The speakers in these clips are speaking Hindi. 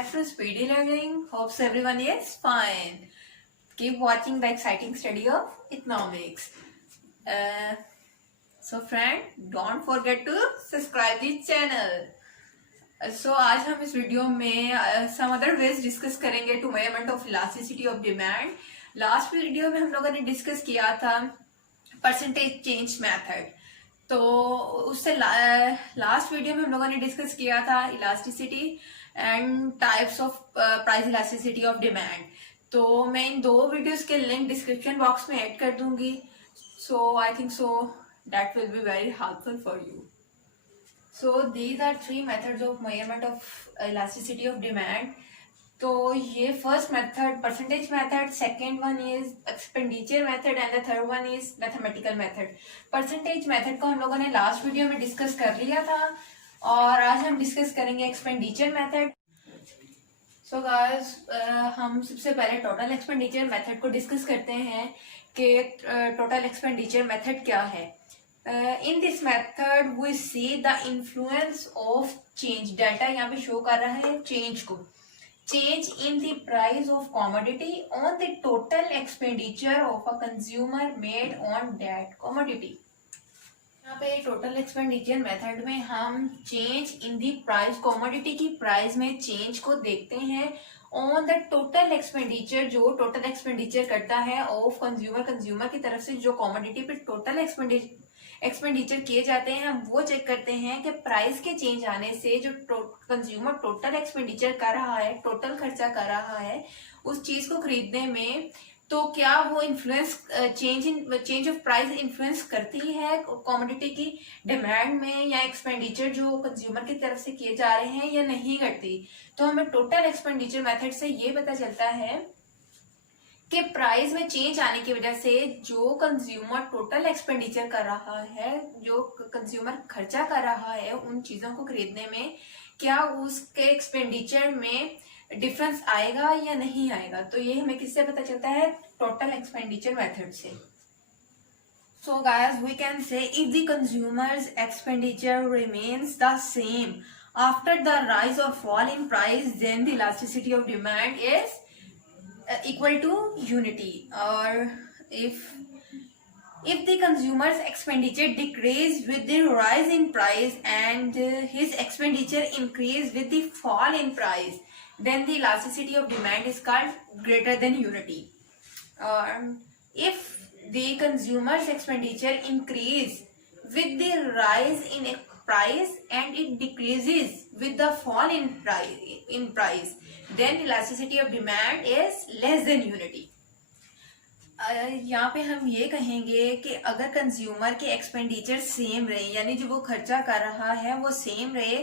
back to Speedy Learning. Hopes everyone is fine. Keep watching the exciting study of economics. So friend, don't forget to subscribe this channel. So आज हम इस वीडियो में some other ways डिस्कस करेंगे to measurement of elasticity of demand. Last video में हम लोगों ने डिस्कस किया था परसेंटेज चेंज मेथड. तो उससे लास्ट वीडियो में हम लोगों ने डिस्कस किया था elasticity and types of price elasticity of demand. तो मैं इन दो वीडियोस के लिंक डिस्क्रिप्शन बॉक्स में ऐड कर दूंगी. So I think so that will be very helpful for you. So these are three methods of measurement of elasticity of demand. तो ये first method percentage method, second one is expenditure method and the third one is mathematical method. Percentage method को हम लोगों ने लास्ट वीडियो में डिस्कस कर लिया था और आज हम डिस्कस करेंगे एक्सपेंडिचर मेथड. सो गाइस, हम सबसे पहले टोटल एक्सपेंडिचर मेथड को डिस्कस करते हैं कि टोटल एक्सपेंडिचर मेथड क्या है. In this method we see the influence of change. Delta यहाँ पे शो कर रहा है चेंज को. Change in the price of commodity on the total expenditure of a consumer made on that commodity. यहाँ पे टोटल एक्सपेंडिचर मेथड में हम change in the price, commodity की प्राइस में चेंज को देखते हैं ऑन द टोटल एक्सपेंडिचर, जो टोटल एक्सपेंडिचर करता है ऑफ कंज्यूमर की तरफ से जो कॉमोडिटी पे टोटल एक्सपेंडिचर किए जाते हैं, हम वो चेक करते हैं कि प्राइस के चेंज आने से जो कंज्यूमर टोटल एक्सपेंडिचर कर रहा है, टोटल खर्चा कर रहा है उस चीज को खरीदने में, तो क्या वो influence change of price influence करती है कमोडिटी की डिमांड में, या एक्सपेंडिचर जो कंज्यूमर की तरफ से किए जा रहे हैं या नहीं करती. तो हमें टोटल एक्सपेंडिचर मेथड से ये पता चलता है कि प्राइस में चेंज आने की वजह से जो कंज्यूमर टोटल एक्सपेंडिचर कर रहा है, जो कंज्यूमर खर्चा कर रहा है उन चीजों को खरीदने में, क्या उसके एक्सपेंडिचर में डिफरेंस आएगा या नहीं आएगा. तो ये हमें किससे पता चलता है? टोटल एक्सपेंडिचर मेथड से. So guys, we can say if the consumers expenditure remains the same after the rise और fall in price, then the elasticity of demand is equal to unity. Or if the consumer's expenditure decrease with the rise in price and his expenditure increase with the fall in price, then the elasticity of demand is called greater than unity. If the consumer's expenditure increase with the rise in a price and it decreases with the fall in price, then elasticity of demand is less than unity. यहाँ पे हम ये कहेंगे कि अगर कंज्यूमर के एक्सपेंडिचर सेम रहे, यानी जो वो खर्चा कर रहा है वो सेम रहे,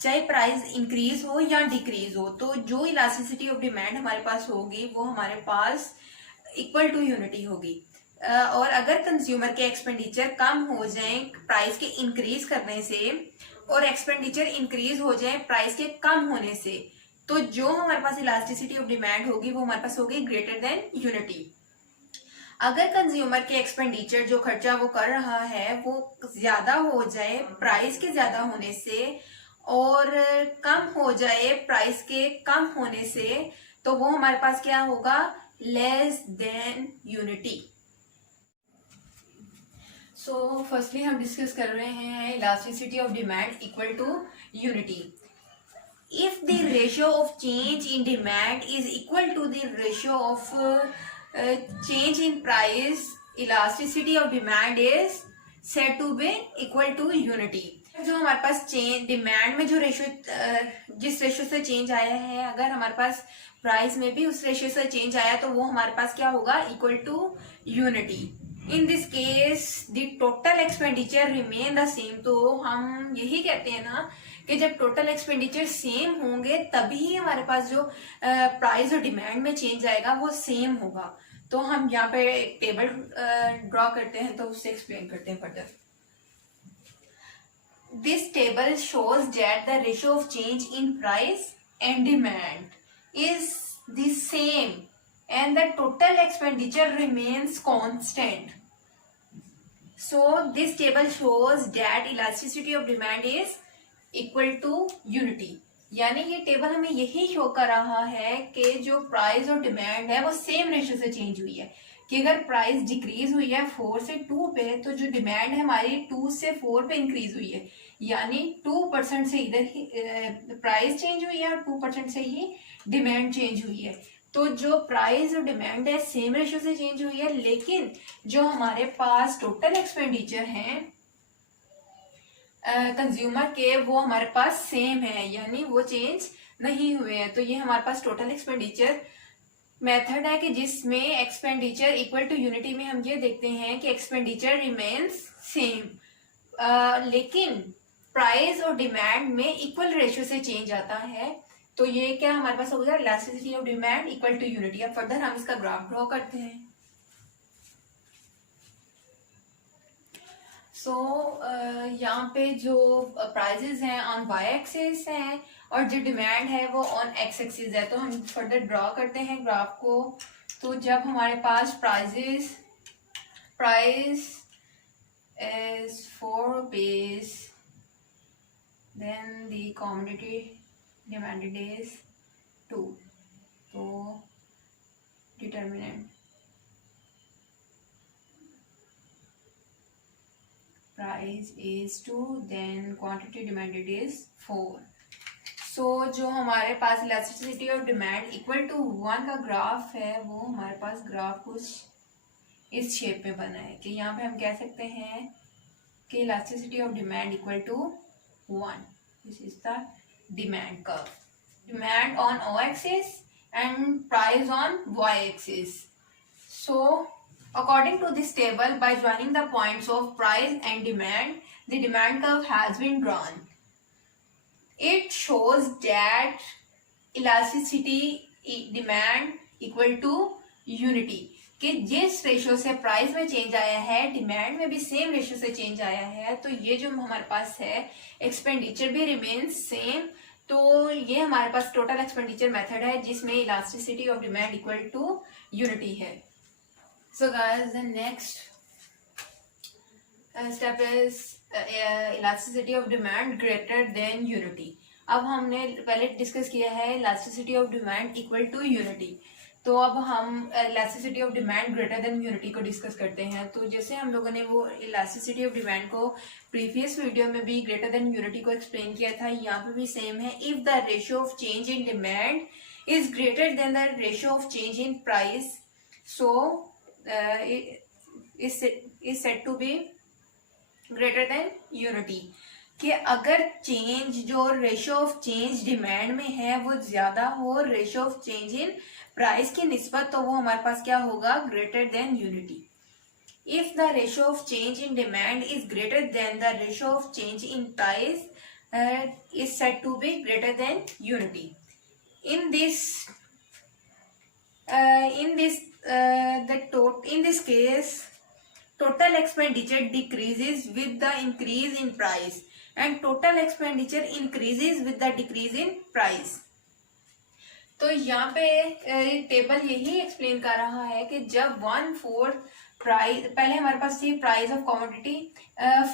चाहे प्राइस इंक्रीज हो या डिक्रीज हो, तो जो इलास्टिसिटी ऑफ डिमांड हमारे पास होगी वो हमारे पास इक्वल टू यूनिटी होगी. और अगर कंज्यूमर के एक्सपेंडिचर कम हो जाए प्राइस के इंक्रीज करने से और एक्सपेंडिचर इंक्रीज हो जाए प्राइस के कम होने से, तो जो हमारे पास इलास्टिसिटी ऑफ डिमांड होगी वो हमारे पास होगी ग्रेटर देन यूनिटी. अगर कंज्यूमर के एक्सपेंडिचर जो खर्चा वो कर रहा है वो ज्यादा हो जाए प्राइस के ज्यादा होने से और कम हो जाए प्राइस के कम होने से, तो वो हमारे पास क्या होगा? Less than unity. So firstly हम डिस्कस कर रहे हैं elasticity of demand equal to unity. If the ratio of change in demand is equal to the ratio of change in price, elasticity of demand is said to be equal to unity. जो हमारे पास चेंज डिमांड में जो रेशियो, जिस रेशियो से चेंज आया है, अगर हमारे पास प्राइस में भी उस रेशियो से चेंज आया तो वो हमारे पास क्या होगा? Equal to unity. In this case the total expenditure remain the same. तो हम यही कहते हैं ना कि जब टोटल एक्सपेंडिचर सेम होंगे तभी हमारे पास जो प्राइस और डिमांड में चेंज आएगा वो सेम होगा. तो हम यहाँ पे एक टेबल ड्रॉ करते हैं तो उससे एक्सप्लेन करते हैं further. This table shows that the ratio of change in price and demand is the same and the total expenditure remains constant. So this table shows that elasticity of demand is equal to unity. यानी ये टेबल हमें यही शो कर रहा है कि जो प्राइस और डिमांड है वो सेम रेशियो से चेंज हुई है, कि अगर प्राइस डिक्रीज हुई है 4 से 2 पे तो जो डिमांड है हमारी 2 से 4 पे इंक्रीज हुई है, यानी 2% से इधर ही प्राइस चेंज हुई है और 2% से ही डिमांड चेंज हुई है। तो जो प्राइस और डिमांड है सेम रेशियो से चेंज हुई है, लेकिन जो हमारे पास टोटल एक्सपेंडिचर हैं कंज्यूमर के वो हमारे पास सेम है, यानी वो चेंज नहीं हुए हैं। तो ये हमारे पास टोटल एक्सपेंडिचर मेथड है कि जिसमें एक्सपेंडिचर इक्वल टू यूनिटी में हम ये देखते हैं कि एक्सपेंडिचर रिमेन्स सेम, लेकिन प्राइस और डिमांड में इक्वल रेशियो से चेंज आता है। तो ये क्या हमारे पास हो गया, elasticity of demand equal to unity. अब फर्दर हम इसका ग्राफ ड्रॉ करते हैं। सो यहाँ पे जो प्राइजेस हैं ऑन वाई एक्सिस हैं और जो डिमांड है वो ऑन एक्स एक्सिस है। तो हम फर्दर ड्रॉ करते हैं ग्राफ को। तो जब हमारे पास price is 4 rupees, then the commodity demanded is 2, तो determinant price is 2, then quantity demanded is 4। So जो हमारे पास elasticity of demand equal to 1 का ग्राफ है वो हमारे पास ग्राफ कुछ इस शेप में बना है, कि यहाँ पे हम कह सकते हैं कि elasticity of demand equal to 1। This is the demand curve, demand on O axis and price on Y axis. So according to this table, by joining the points of price and demand, the demand curve has been drawn. It shows that elasticity demand equal to unity, कि जिस रेशियो से प्राइस में चेंज आया है डिमांड में भी सेम रेशियो से चेंज आया है। तो ये जो हमारे पास है एक्सपेंडिचर भी रिमेन्स सेम। तो ये हमारे पास टोटल एक्सपेंडिचर मेथड है जिसमें elasticity of demand equal to unity है। So guys, the next step is elasticity of demand greater than unity. अब हमने पहले डिस्कस किया है elasticity of demand equal to unity, तो अब हम elasticity of demand greater than unity को डिस्कस करते हैं। तो जैसे हम लोगों ने वो elasticity of demand को प्रीवियस वीडियो में भी greater than unity को एक्सप्लेन किया था, यहाँ पे भी सेम है। If the ratio of change in demand is greater than the ratio of change in price, so is said to be greater than unity, कि अगर चेंज जो रेशियो ऑफ चेंज डिमांड में है वो ज्यादा हो ratio of change in price की निस्बत, तो वो हमारे पास क्या होगा, greater than unity. If the ratio of change in demand is greater than the ratio of change in price is said to be greater than unity. In this case, total expenditure decreases with the increase in price and total expenditure increases with the decrease in price. तो यहाँ पे टेबल यही एक्सप्लेन कर रहा है कि जब 1/4 प्राइस, पहले हमारे पास थी प्राइस ऑफ कमोडिटी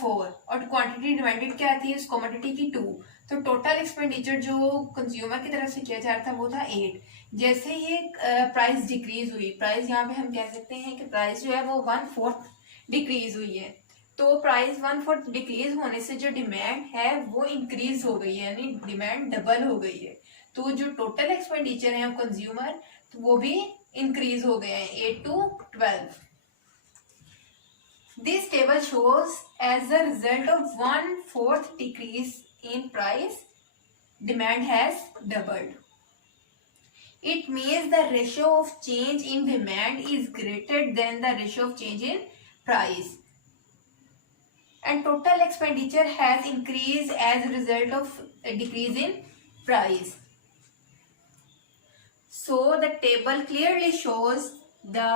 4 और क्वांटिटी डिमांडेड क्या थी उस कमोडिटी की 2, तो टोटल एक्सपेंडिचर जो कंज्यूमर की तरफ से किया जा रहा था वो था 8। जैसे ये प्राइस डिक्रीज हुई, प्राइस यहाँ पे हम कह सकते हैं कि प्राइस जो है वो 1/4 डिक्रीज हुई है, तो प्राइस 1/4 डिक्रीज होने से जो डिमांड है वो इंक्रीज हो गई है, यानी डिमांड डबल हो गई है। तो जो टोटल एक्सपेंडिचर है कंज्यूमर तो वो भी इंक्रीज हो गए हैं 8 to 12। This table shows as a result of 1/4 decrease in price, demand has doubled. It means the ratio of change in demand is greater than the ratio of change in price, and total expenditure has increased as a result of a decrease in price. So the table clearly shows the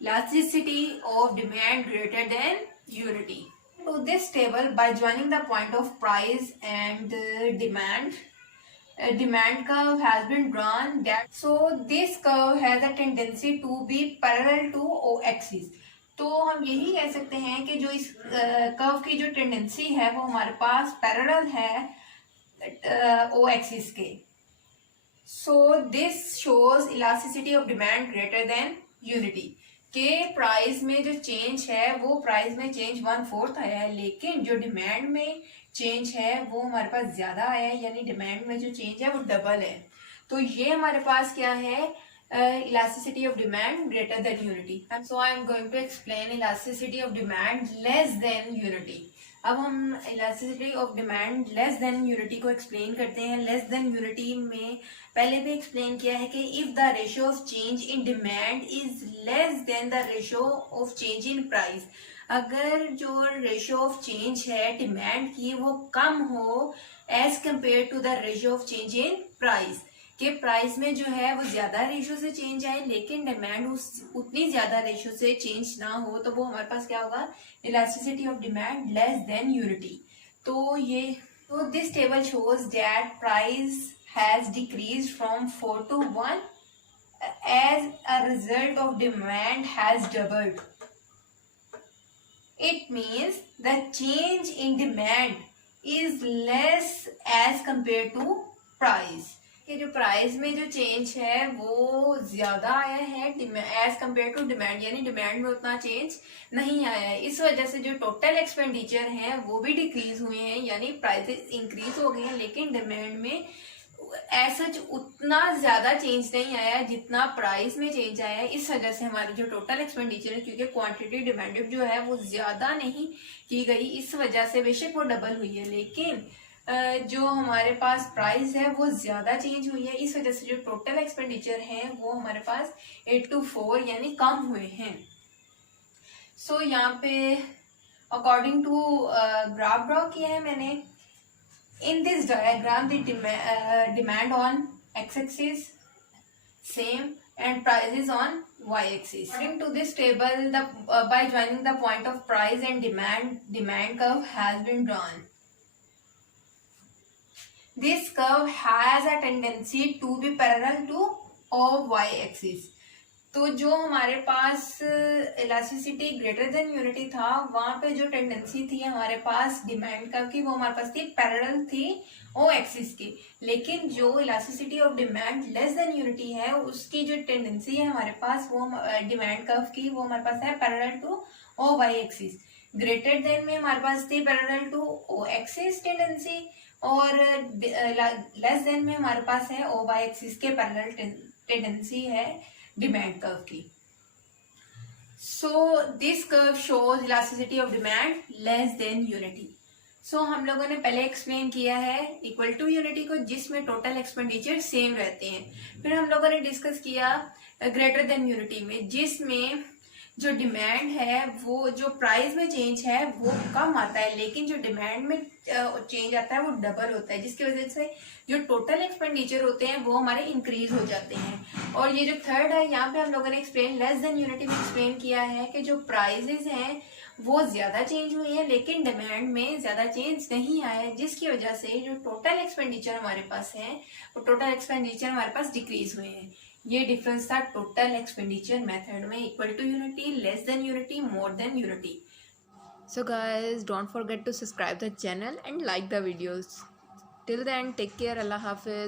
elasticity of demand greater than unity. To this table, by joining the point of price and demand, a demand curve has been drawn. So this curve has a tendency to be parallel to O axis. तो हम यही कह सकते हैं कि जो इस कर्व की जो टेंडेंसी है वो हमारे पास पैरेलल है ओ एक्सिस के. So this shows elasticity of demand greater than unity. के प्राइस में जो चेंज है वो प्राइस में चेंज 1/4 आया है, लेकिन जो डिमांड में चेंज है वो हमारे पास ज्यादा आया है, यानी डिमांड में जो चेंज है वो डबल है. तो ये हमारे पास क्या है, elasticity of demand greater than unity. So I am going to explain elasticity of demand less than unity. अब हम elasticity of demand less than unity को एक्सप्लेन करते हैं. लेस देन यूनिटी में पहले भी एक्सप्लेन किया है कि if the ratio of change in demand is less than the ratio of change in price. अगर जो रेशियो ऑफ चेंज है डिमांड की वो कम हो as compare to the ratio of change in price, कि प्राइस में जो है वो ज्यादा रेशियो से चेंज आए लेकिन डिमांड उतनी ज्यादा रेशियो से चेंज ना हो, तो वो हमारे पास क्या होगा, elasticity of demand less than unity. तो this table shows that price has decrease from 4 to 1 as a result of demand has doubled. It means the change in demand is less as compare to price. कि जो प्राइस में जो चेंज है वो ज्यादा आया है एज कम्पेयर टू डिमांड, यानी डिमांड में उतना चेंज नहीं आया है. इस वजह से जो टोटल एक्सपेंडिचर है वो भी डिक्रीज हुए हैं, यानी प्राइसेस इंक्रीज हो गए हैं, लेकिन डिमांड में ऐसा उतना ज्यादा चेंज नहीं आया जितना प्राइस में चेंज आया है. इस वजह से हमारे जो टोटल एक्सपेंडिचर है, क्योंकि क्वांटिटी डिमांडेड जो है वो ज्यादा नहीं की गई, इस वजह से बेशक वो डबल हुई है, लेकिन जो हमारे पास प्राइस है वो ज्यादा चेंज हुई है. इस वजह से जो टोटल एक्सपेंडिचर है वो हमारे पास 8 to 4 यानी कम हुए हैं. सो यहाँ पे अकॉर्डिंग टू ग्राफ ड्रॉ किया है मैंने. In this diagram the demand on x axis same and prices on y-axis. According to this table, by joining the point of price and demand curve has been drawn. This curve has a tendency to be parallel to of y-axis. तो जो हमारे पास इलास्टिसिटी ग्रेटर देन यूनिटी था वहां पे जो टेंडेंसी थी हमारे पास डिमांड कर्व की वो हमारे पास थी पैरेलल थी ओ एक्सिस की, लेकिन जो elasticity of demand less than unity है उसकी जो टेंडेंसी है हमारे पास वो डिमांड कर्व की वो हमारे पास है parallel to O Y axis. Greater than में हमारे पास थी parallel to O axis tendency, और लेस देन में हमारे पास है ओ वाई एक्सिस के पैरेलल टेंडेंसी है डिमांड कर्व की. So this curve shows elasticity of demand less than unity. सो हम लोगों ने पहले एक्सप्लेन किया है इक्वल टू यूनिटी को, जिसमें टोटल एक्सपेंडिचर सेम रहते हैं. फिर हम लोगों ने डिस्कस किया ग्रेटर देन यूनिटी में, जिसमें जो डिमांड है वो जो प्राइस में चेंज है वो कम आता है, लेकिन जो डिमांड में चेंज आता है वो डबल होता है, जिसकी वजह से जो टोटल एक्सपेंडिचर होते हैं वो हमारे इंक्रीज हो जाते हैं. और ये जो थर्ड है यहाँ पे हम लोगों ने एक्सप्लेन लेस देन यूनिटी में एक्सप्लेन किया है कि जो प्राइसेस हैं वो ज्यादा चेंज हुई है लेकिन डिमांड में ज्यादा चेंज नहीं आया है, जिसकी वजह से जो टोटल एक्सपेंडिचर हमारे पास है वो टोटल एक्सपेंडिचर हमारे पास डिक्रीज हुए हैं. ये डिफरेंस था टोटल एक्सपेंडिचर मेथड में, equal to unity, less than unity, more than unity. So guys, don't forget to subscribe the channel and like the videos. Till then, take care. Allah Hafiz.